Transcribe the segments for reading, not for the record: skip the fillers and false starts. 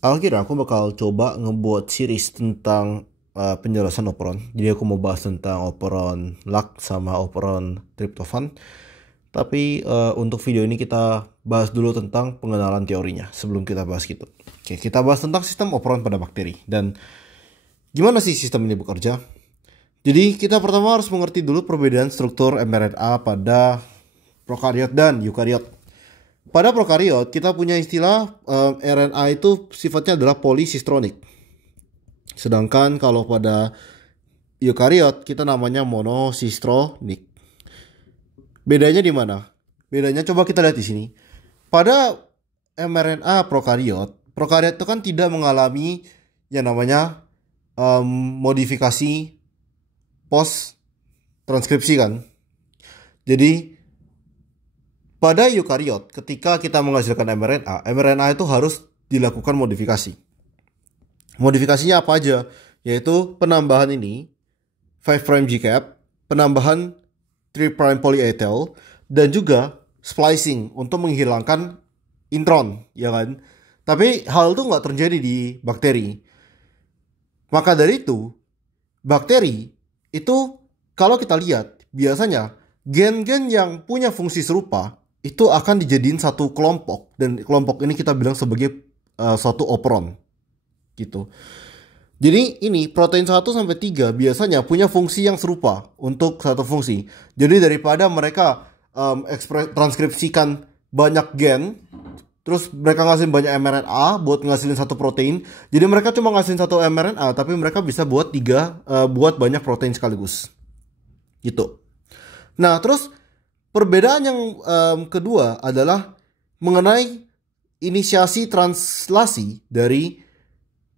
Akhirnya aku bakal coba ngebuat series tentang penjelasan operon. Jadi aku mau bahas tentang operon luck sama operon tryptophan. Tapi untuk video ini kita bahas dulu tentang pengenalan teorinya sebelum kita bahas gitu. Oke, kita bahas tentang sistem operon pada bakteri dan gimana sih sistem ini bekerja. Jadi kita pertama harus mengerti dulu perbedaan struktur mRNA pada prokariot dan eukariot. Pada prokariot kita punya istilah RNA itu sifatnya adalah polisistronik. Sedangkan kalau pada eukariot kita namanya monosistronik. Bedanya di mana? Bedanya coba kita lihat di sini. Pada mRNA prokariot itu kan tidak mengalami yang namanya modifikasi post transkripsi kan. Jadi pada eukariot, ketika kita menghasilkan mRNA itu harus dilakukan modifikasi. Modifikasinya apa aja? Yaitu penambahan ini, 5' GCAP, penambahan 3' polyethyl, dan juga splicing untuk menghilangkan intron, ya kan? Tapi hal itu nggak terjadi di bakteri. Maka dari itu, bakteri itu kalau kita lihat, biasanya gen-gen yang punya fungsi serupa itu akan dijadiin satu kelompok, dan kelompok ini kita bilang sebagai suatu operon gitu. Jadi ini protein 1 sampai 3 biasanya punya fungsi yang serupa untuk satu fungsi. Jadi daripada mereka transkripsikan banyak gen, terus mereka ngasihin banyak mRNA buat ngasilin satu protein, jadi mereka cuma ngasihin satu mRNA tapi mereka bisa buat buat banyak protein sekaligus gitu. Nah, terus perbedaan yang kedua adalah mengenai inisiasi translasi dari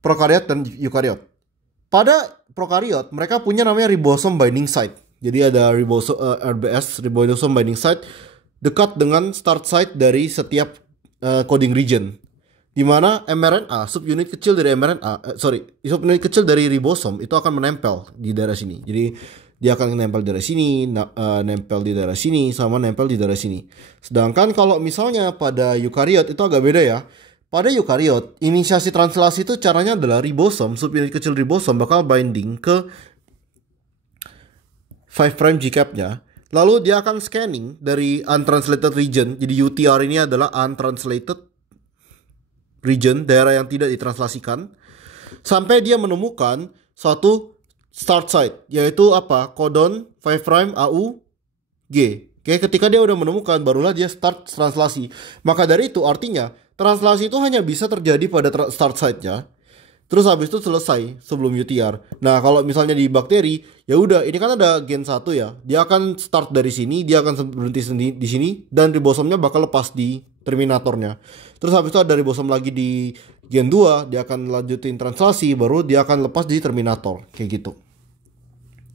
prokariot dan eukariot. Pada prokariot, mereka punya namanya ribosome binding site. Jadi ada RBS, ribosome binding site, dekat dengan start site dari setiap coding region. Di mana mRNA, subunit kecil dari subunit kecil dari ribosom itu akan menempel di daerah sini. Jadi dia akan nempel di daerah sini, nempel di daerah sini, sama nempel di daerah sini. Sedangkan kalau misalnya pada eukariot itu agak beda ya. Pada eukariot, inisiasi translasi itu caranya adalah ribosom, subunit kecil ribosom bakal binding ke 5' GCAP-nya. Lalu dia akan scanning dari untranslated region. Jadi UTR ini adalah untranslated region, daerah yang tidak ditranslasikan. Sampai dia menemukan suatu start site, yaitu apa? Kodon 5' AU G. Oke, ketika dia udah menemukan, barulah dia start translasi. Maka dari itu artinya translasi itu hanya bisa terjadi pada start site-nya. Terus habis itu selesai sebelum UTR. Nah, kalau misalnya di bakteri, ya udah, ini kan ada gen 1 ya. Dia akan start dari sini, dia akan berhenti di sini, dan ribosomnya bakal lepas di terminatornya. Terus habis itu ada ribosom lagi di gen 2, dia akan lanjutin translasi, baru dia akan lepas di terminator. Kayak gitu.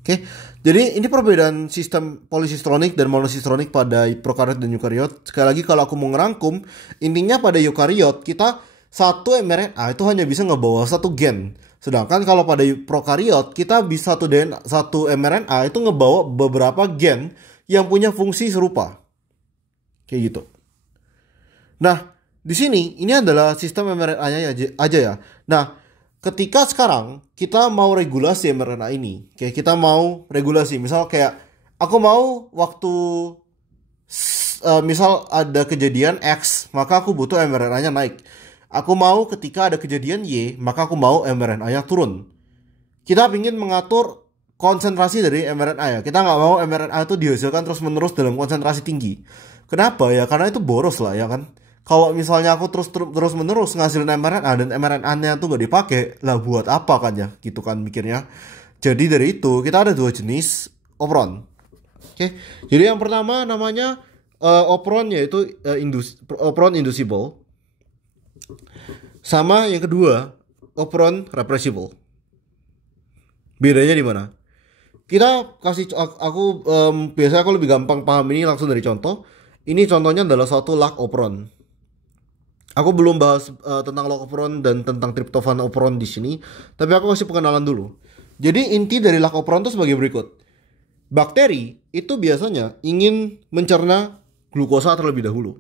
Oke, jadi ini perbedaan sistem polisistronik dan monosistronik pada prokariot dan eukariot. Sekali lagi kalau aku mau ngerangkum, intinya pada eukariot kita satu mRNA itu hanya bisa ngebawa satu gen. Sedangkan kalau pada prokariot kita bisa satu mRNA itu ngebawa beberapa gen yang punya fungsi serupa. Kayak gitu. Nah, di sini ini adalah sistem mRNA-nya aja ya. Nah, ketika sekarang kita mau regulasi mRNA ini, kayak kita mau regulasi, misal kayak aku mau waktu misal ada kejadian X, maka aku butuh mRNA-nya naik. Aku mau ketika ada kejadian Y, maka aku mau mRNA-nya turun. Kita ingin mengatur konsentrasi dari mRNA ya. Kita nggak mau mRNA itu dihasilkan terus-menerus dalam konsentrasi tinggi. Kenapa ya? Karena itu boros lah ya kan. Kalau misalnya aku terus-menerus ngasilin mRNA dan mRNA-nya tuh nggak dipakai, lah buat apa kan ya? Gitu kan mikirnya. Jadi dari itu kita ada dua jenis operon. Oke. Jadi yang pertama namanya operon yaitu operon inducible. Sama yang kedua operon repressible. Bedanya di mana? Kita kasih biasanya aku lebih gampang paham ini langsung dari contoh. Ini contohnya adalah suatu luck operon. Aku belum bahas tentang luck operon dan tentang tryptophan operon di sini, tapi aku kasih pengenalan dulu. Jadi inti dari luck operon itu sebagai berikut. Bakteri itu biasanya ingin mencerna glukosa terlebih dahulu.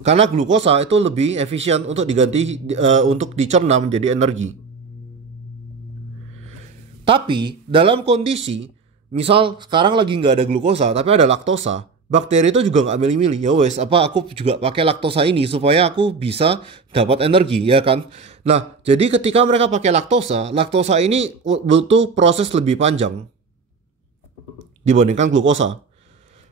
Karena glukosa itu lebih efisien untuk diganti untuk dicerna menjadi energi. Tapi dalam kondisi misal sekarang lagi nggak ada glukosa tapi ada laktosa, bakteri itu juga nggak milih-milih. Ya wes, apa aku juga pakai laktosa ini supaya aku bisa dapat energi, ya kan? Nah, jadi ketika mereka pakai laktosa, laktosa ini butuh proses lebih panjang dibandingkan glukosa.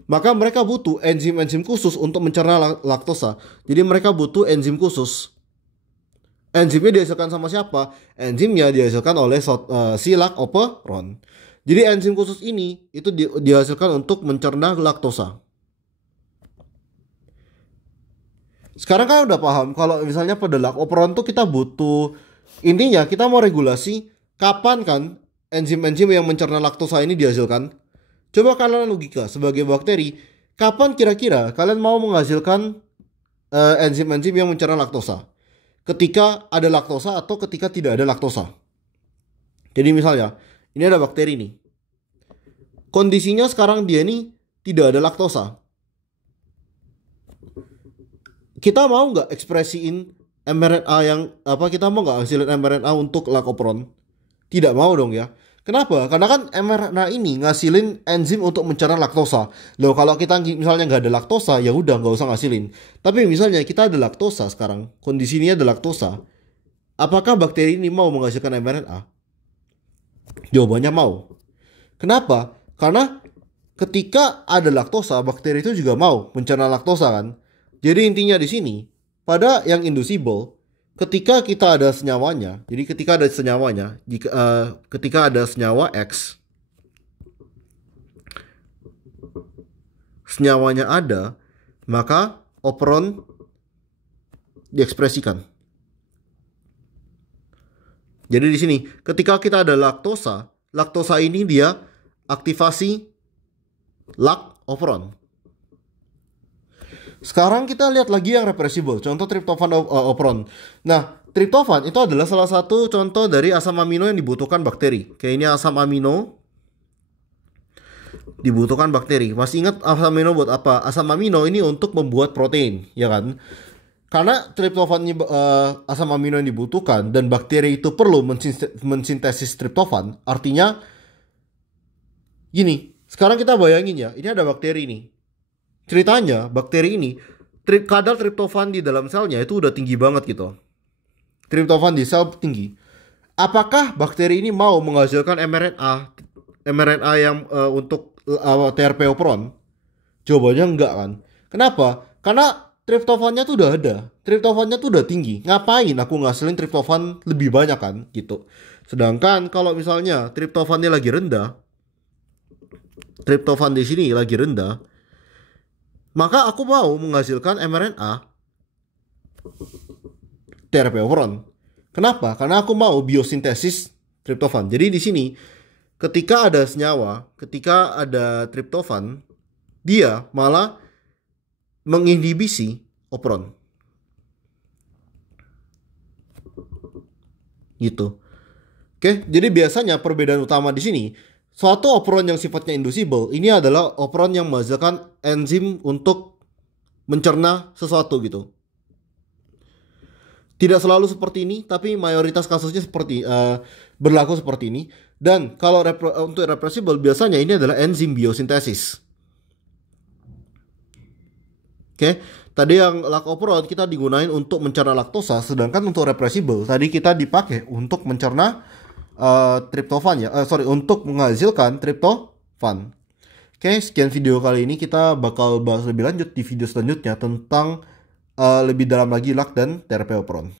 Maka mereka butuh enzim-enzim khusus untuk mencerna laktosa. Jadi mereka butuh enzim khusus. Enzimnya dihasilkan sama siapa? Enzimnya dihasilkan oleh si lakoperon. Jadi enzim khusus ini itu dihasilkan untuk mencerna laktosa. Sekarang kan udah paham kalau misalnya pada lakoperon tuh kita butuh, intinya kita mau regulasi kapan kan enzim-enzim yang mencerna laktosa ini dihasilkan. Coba kalian logika sebagai bakteri, kapan kira-kira kalian mau menghasilkan enzim-enzim yang mencerna laktosa? Ketika ada laktosa atau ketika tidak ada laktosa. Jadi misalnya, ini ada bakteri nih. Kondisinya sekarang dia ini tidak ada laktosa. Kita mau nggak ekspresiin mRNA yang kita mau nggak hasilin mRNA untuk lakoperon? Tidak mau dong ya. Kenapa? Karena kan mRNA ini ngasilin enzim untuk mencerna laktosa. Loh, kalau kita misalnya nggak ada laktosa, ya udah nggak usah ngasilin. Tapi misalnya kita ada laktosa sekarang, kondisinya ada laktosa. Apakah bakteri ini mau menghasilkan mRNA? Jawabannya mau. Kenapa? Karena ketika ada laktosa, bakteri itu juga mau mencerna laktosa kan. Jadi intinya di sini, pada yang inducible, ketika kita ada senyawanya, jadi ketika ada senyawanya, ketika ada senyawa X, senyawanya ada, maka operon diekspresikan. Jadi di sini, ketika kita ada laktosa, laktosa ini dia aktivasi lakoperon. Sekarang kita lihat lagi yang reversible, contoh triptofan operon. Nah, triptofan itu adalah salah satu contoh dari asam amino yang dibutuhkan bakteri. Kayak ini asam amino dibutuhkan bakteri. Masih ingat asam amino buat apa? Asam amino ini untuk membuat protein, ya kan? Karena triptofan asam amino yang dibutuhkan dan bakteri itu perlu mensintesis triptofan. Artinya gini, sekarang kita bayangin ya, ini ada bakteri nih. Ceritanya bakteri ini kadar triptofan di dalam selnya itu udah tinggi banget gitu. Triptofan di sel tinggi. Apakah bakteri ini mau menghasilkan mRNA yang untuk TRP operon? Jawabannya enggak kan. Kenapa? Karena triptofannya tuh udah ada. Triptofannya tuh udah tinggi. Ngapain aku ngasilin triptofan lebih banyak kan gitu. Sedangkan kalau misalnya triptofannya lagi rendah, triptofan di sini lagi rendah, maka aku mau menghasilkan mRNA TRP operon. Kenapa? Karena aku mau biosintesis triptofan. Jadi di sini ketika ada senyawa, ketika ada triptofan, dia malah menginhibisi operon. Gitu. Oke, jadi biasanya perbedaan utama di sini, suatu operon yang sifatnya inducible, ini adalah operon yang menghasilkan enzim untuk mencerna sesuatu gitu. Tidak selalu seperti ini, tapi mayoritas kasusnya berlaku seperti ini. Dan kalau untuk reversible, biasanya ini adalah enzim biosintesis. Oke, tadi yang lakoperon kita digunain untuk mencerna laktosa, sedangkan untuk reversible tadi kita dipakai untuk mencerna triptofan ya, untuk menghasilkan triptofan. Oke, sekian video kali ini, kita bakal bahas lebih lanjut di video selanjutnya tentang lebih dalam lagi lak dan TRP operon.